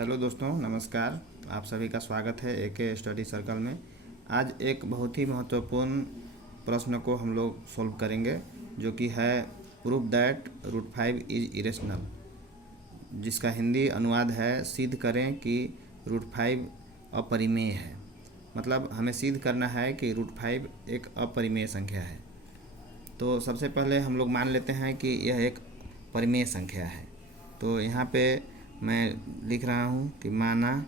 Hello दोस्तों, नमस्कार। आप सभी का स्वागत है एके स्टडी सर्कल में। आज एक बहुत ही महत्वपूर्ण प्रश्न को हम लोग सॉल्व करेंगे, जो कि है प्रूव दैट √5 इज इरेशनल, जिसका हिंदी अनुवाद है सिद्ध करें कि √5 अपरिमेय है। मतलब हमें सिद्ध करना है कि √5 एक अपरिमेय संख्या है। तो सबसे पहले हम लोग मान लेते हैं कि यह एक परिमेय संख्या है। तो यहाँ पे मैं लिख रहा हूँ कि माना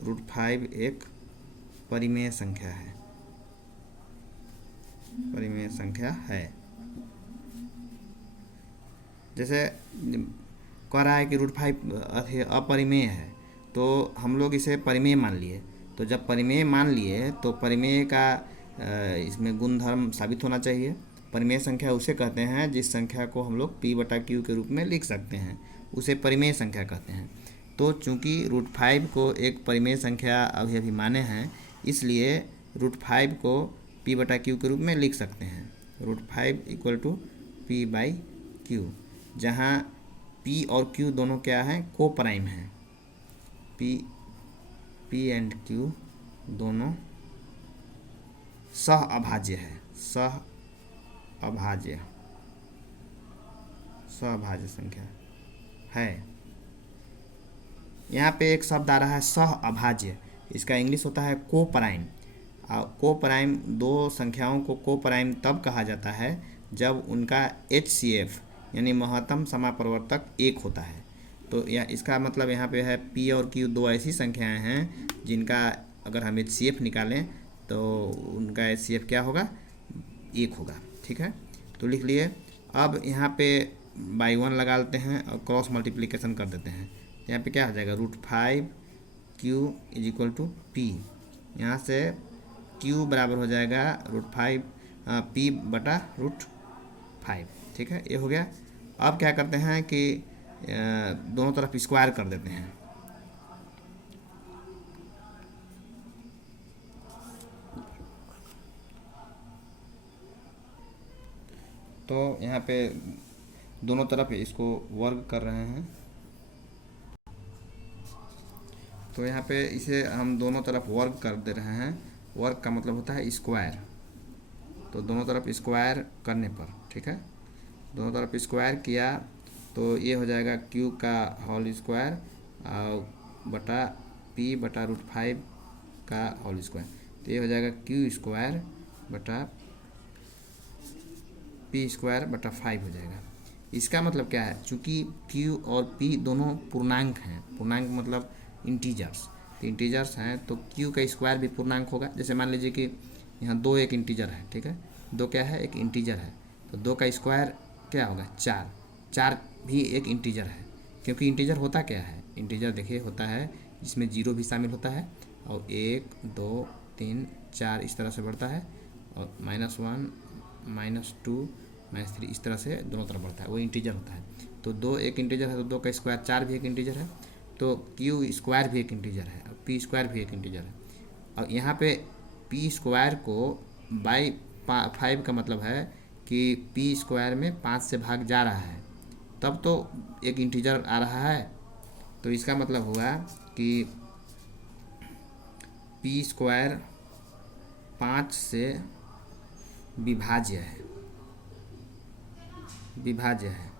√5 एक परिमेय संख्या है, परिमेय संख्या है। जैसे कह रहा है कि √5 अपरिमेय है, तो हम लोग इसे परिमेय मान लिए। तो जब परिमेय मान लिए तो परिमेय का इसमें गुणधर्म साबित होना चाहिए। परिमेय संख्या उसे कहते हैं जिस संख्या को हम लोग P/Q के रूप में लिख सकते हैं, उसे परिमेय संख्या कहते हैं। तो चूंकि √5 को एक परिमेय संख्या अभी माने हैं, इसलिए √5 को P/Q के रूप में लिख सकते हैं। √5 = P/Q, जहाँ P और Q दोनों क्या हैं, को प्राइम हैं। P एंड Q दोनों सह अभाज्य है, सह अभाज्य संख्या है। यहाँ पे एक शब्द आ रहा है सह अभाज्य, इसका इंग्लिश होता है को प्राइम। को प्राइम दो संख्याओं को को प्राइम तब कहा जाता है जब उनका HCF यानी महत्तम समापवर्तक 1 होता है। तो यह इसका मतलब यहाँ पे है P और Q दो ऐसी संख्याएं हैं जिनका अगर हम HCF निकालें तो उनका HCF क्या होगा, 1 होगा। ठीक है, तो लिख लिए। अब यहाँ पे बाई 1 लगा लेते हैं और क्रॉस मल्टीप्लिकेशन कर देते हैं। यहाँ पे क्या हो जाएगा, √5Q = P। यहाँ से Q बराबर हो जाएगा √5 P/√5। ठीक है, ये हो गया। अब क्या करते हैं कि दोनों तरफ स्क्वायर कर देते हैं। तो यहाँ पे दोनों तरफ इसको वर्ग कर रहे हैं। तो यहाँ पे इसे हम दोनों तरफ वर्ग कर दे रहे हैं। वर्ग का मतलब होता है स्क्वायर। तो दोनों तरफ स्क्वायर करने पर, ठीक है, दोनों तरफ स्क्वायर किया तो ये हो जाएगा Q का होल स्क्वायर बटा P/√5 का होल स्क्वायर। तो ये हो जाएगा Q² बटा P²/5 हो जाएगा। इसका मतलब क्या है, चूँकि Q और P दोनों पूर्णांक हैं, पूर्णांक मतलब इंटीजर्स, तो इंटीजर्स हैं तो Q का स्क्वायर भी पूर्णांक होगा। जैसे मान लीजिए कि यहाँ 2 एक इंटीजर है, ठीक है, 2 क्या है, एक इंटीजर है, तो 2 का स्क्वायर क्या होगा, 4। 4 भी एक इंटीजर है, क्योंकि इंटीजर होता क्या है, इंटीजर देखिए होता है जिसमें 0 भी शामिल होता है और 1 2 3 4 इस तरह से बढ़ता है और -1 -2 -3 इस तरह से दोनों तरफ बढ़ता है, वो इंटीजर होता है। तो 2 एक इंटीजर है तो 2 का स्क्वायर 4 भी एक इंटीजर है, तो Q² भी एक इंटीजर है और P² भी एक इंटीजर है। और यहाँ पे P² को बाई 5 का मतलब है कि P² में 5 से भाग जा रहा है, तब तो एक इंटीजर आ रहा है। तो इसका मतलब हुआ कि P² 5 से विभाज्य है,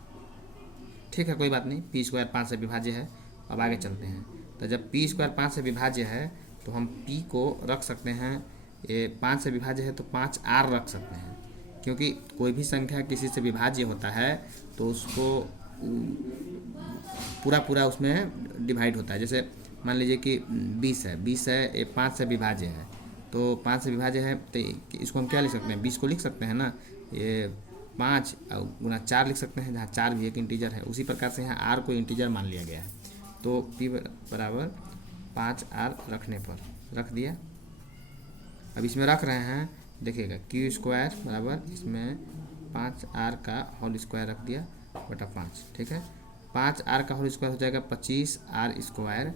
ठीक है, कोई बात नहीं, P² 5 से विभाज्य है। अब आगे चलते हैं। तो जब P² 5 से विभाज्य है तो हम P को रख सकते हैं, ये 5 से विभाज्य है तो 5R रख सकते हैं, क्योंकि कोई भी संख्या किसी से विभाज्य होता है तो उसको पूरा उसमें डिवाइड होता है। जैसे मान लीजिए कि 20 है, ये 5 से विभाज्य है, तो 5 से विभाज्य है तो इसको हम क्या लिख सकते हैं, 20 को लिख सकते हैं ना, ये 5 गुना 4 लिख सकते हैं, जहाँ 4 भी एक इंटीजर है। उसी प्रकार से यहाँ R को इंटीजर मान लिया गया है, तो P बराबर 5R रखने पर रख दिया। अब इसमें रख रहे हैं, देखिएगा Q² बराबर इसमें 5R का होल स्क्वायर रख दिया बटा 5, ठीक है। 5R का होल स्क्वायर हो जाएगा 25R²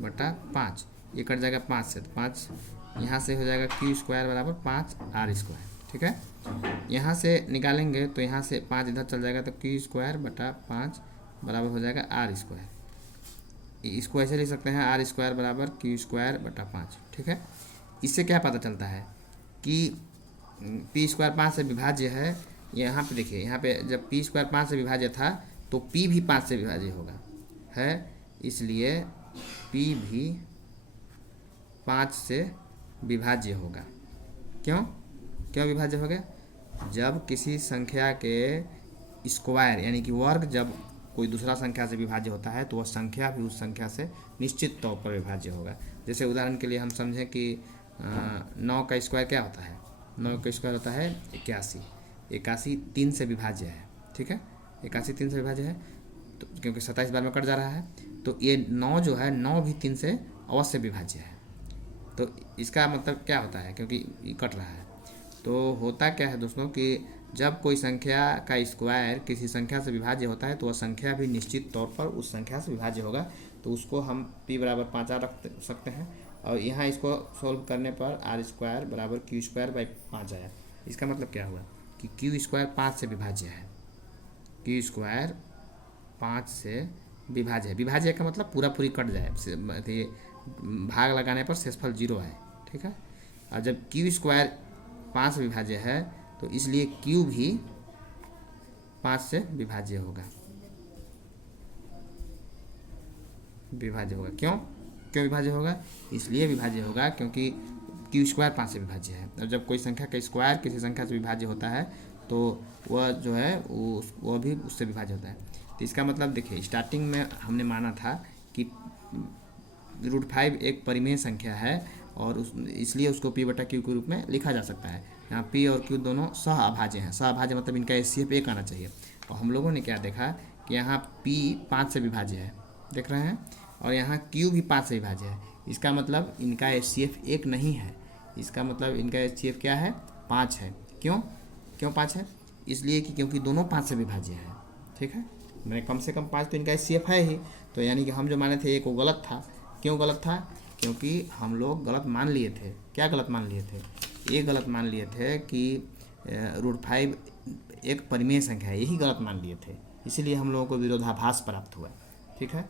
बटा 5, ये कट जाएगा 5 से, तो 5 यहाँ से हो जाएगा Q² बराबर 5R², ठीक है। यहाँ से निकालेंगे तो यहाँ से 5 इधर चल जाएगा तो Q² बटा 5 बराबर हो जाएगा R²। इसको ऐसे लिख सकते हैं आर स्क्वायर बराबर क्यू स्क्वायर बटा 5। ठीक है, इससे क्या पता चलता है कि पी स्क्वायर 5 से विभाज्य है। यहाँ पे देखिए, यहाँ पे जब पी स्क्वायर 5 से विभाज्य था तो पी भी 5 से विभाज्य होगा है, इसलिए पी भी 5 से विभाज्य होगा। क्यों क्यों विभाज्य हो गया? जब किसी संख्या के स्क्वायर यानी कि वर्ग जब कोई दूसरा संख्या से विभाज्य होता है तो वह संख्या भी उस संख्या से निश्चित तौर पर विभाज्य होगा। जैसे उदाहरण के लिए हम समझें कि 9 का स्क्वायर क्या होता है? 9 का स्क्वायर होता है 81। 81 3 से विभाज्य है। ठीक है, 81 3 से विभाज्य है तो क्योंकि 27 बार में कट जा रहा है, तो ये 9 जो है 9 भी 3 से अवश्य विभाज्य है। तो इसका मतलब क्या होता है, क्योंकि ये कट रहा है, तो होता क्या है दोस्तों कि जब कोई संख्या का स्क्वायर किसी संख्या से विभाज्य होता है तो वह संख्या भी निश्चित तौर पर उस संख्या से विभाज्य होगा। तो उसको हम p बराबर 5 रख सकते हैं और यहाँ इसको सॉल्व करने पर आर स्क्वायर बराबर क्यू स्क्वायर बाई 5 आया। इसका मतलब क्या हुआ कि क्यू स्क्वायर 5 से विभाज्य है। क्यू स्क्वायर 5 से विभाज्य है। विभाज्य का मतलब पूरा पूरी कट जाए, भाग लगाने पर शेषफल 0 है। ठीक है, और जब क्यू स्क्वायर 5 से विभाज्य है तो इसलिए क्यू भी 5 से विभाज्य होगा। क्यों क्यों विभाज्य होगा? इसलिए विभाज्य होगा क्योंकि क्यू स्क्वायर 5 से विभाज्य है। और जब कोई संख्या का स्क्वायर किसी संख्या से विभाज्य होता है तो वह जो है वह भी उससे विभाज्य होता है। तो इसका मतलब देखिए, स्टार्टिंग में हमने माना था कि √5 एक परिमेय संख्या है और इसलिए उसको p बटा क्यू के रूप में लिखा जा सकता है। यहाँ p और q दोनों सह अभाज्य हैं। सह अभाज्य मतलब इनका HCF 1 आना चाहिए। और हम लोगों ने क्या देखा कि यहाँ p 5 से विभाज्य है, देख रहे हैं, और यहाँ q भी 5 से विभाज्य है। इसका मतलब इनका HCF 1 नहीं है, इसका मतलब इनका HCF क्या है? 5 है। क्यों 5 है? इसलिए कि क्योंकि दोनों 5 से विभाज्य है। ठीक है, मैंने कम से कम 5 तो इनका HCF है ही, तो यानी कि हम जो माने थे एक वो गलत था। क्यों गलत था? क्योंकि हम लोग गलत मान लिए थे। क्या गलत मान लिए थे? ये गलत मान लिए थे कि √5 एक परिमेय संख्या है, यही गलत मान लिए थे, इसीलिए हम लोगों को विरोधाभास प्राप्त हुआ। ठीक है,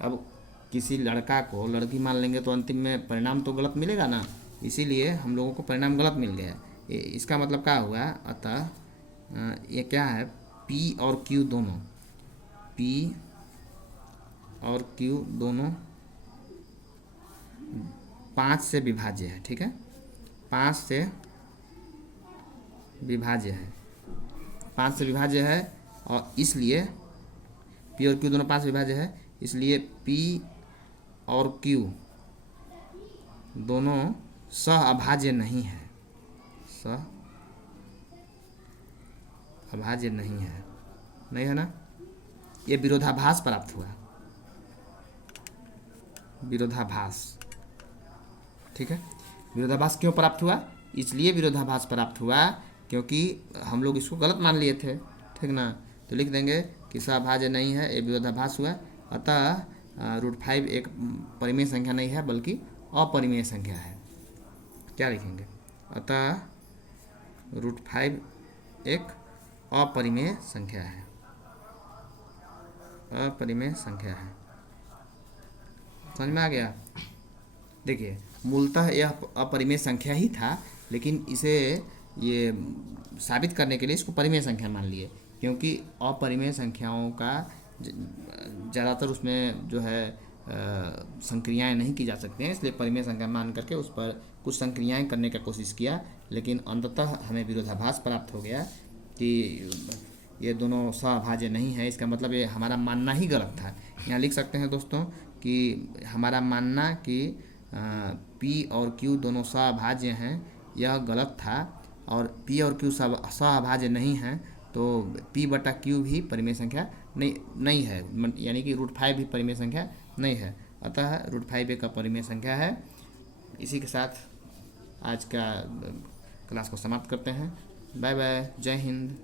अब किसी लड़का को लड़की मान लेंगे तो अंतिम में परिणाम तो गलत मिलेगा ना, इसीलिए हम लोगों को परिणाम गलत मिल गया। इसका मतलब क्या हुआ? अतः ये क्या है? P और Q दोनों, P और Q दोनों 5 से विभाज्य है। ठीक है, 5 से विभाज्य है, 5 से विभाज्य है और इसलिए P और Q दोनों 5 से विभाज्य है, इसलिए P और Q दोनों सह अभाज्य नहीं है। सह अभाज्य नहीं है ना। ये विरोधाभास प्राप्त हुआ, विरोधाभास। ठीक है, विरोधाभास क्यों प्राप्त हुआ? इसलिए विरोधाभास प्राप्त हुआ क्योंकि हम लोग इसको गलत मान लिए थे। ठीक ना, तो लिख देंगे कि सहअभाज्य नहीं है, ये विरोधाभास हुआ। अतः √5 एक परिमेय संख्या नहीं है बल्कि अपरिमेय संख्या है। क्या लिखेंगे? अतः √5 एक अपरिमेय संख्या है, अपरिमेय संख्या है। समझ में आ गया? देखिए, मूलतः यह अपरिमेय संख्या ही था, लेकिन इसे ये साबित करने के लिए इसको परिमेय संख्या मान लिए, क्योंकि अपरिमेय संख्याओं का ज़्यादातर उसमें जो है संक्रियाएं नहीं की जा सकती हैं, इसलिए परिमेय संख्या मान करके उस पर कुछ संक्रियाएं करने का कोशिश किया, लेकिन अंततः हमें विरोधाभास प्राप्त हो गया कि ये दोनों सहअभाज्य नहीं है। इसका मतलब ये हमारा मानना ही गलत था। यहाँ लिख सकते हैं दोस्तों कि हमारा मानना कि P और Q दोनों सहअभाज्य हैं यह गलत था, और P और Q सहअभाज्य नहीं हैं तो P बटा Q भी परिमेय संख्या नहीं है, यानी कि √5 भी परिमेय संख्या नहीं है। अतः √5 एक अपरिमेय संख्या है। इसी के साथ आज का क्लास को समाप्त करते हैं। बाय बाय, जय हिंद।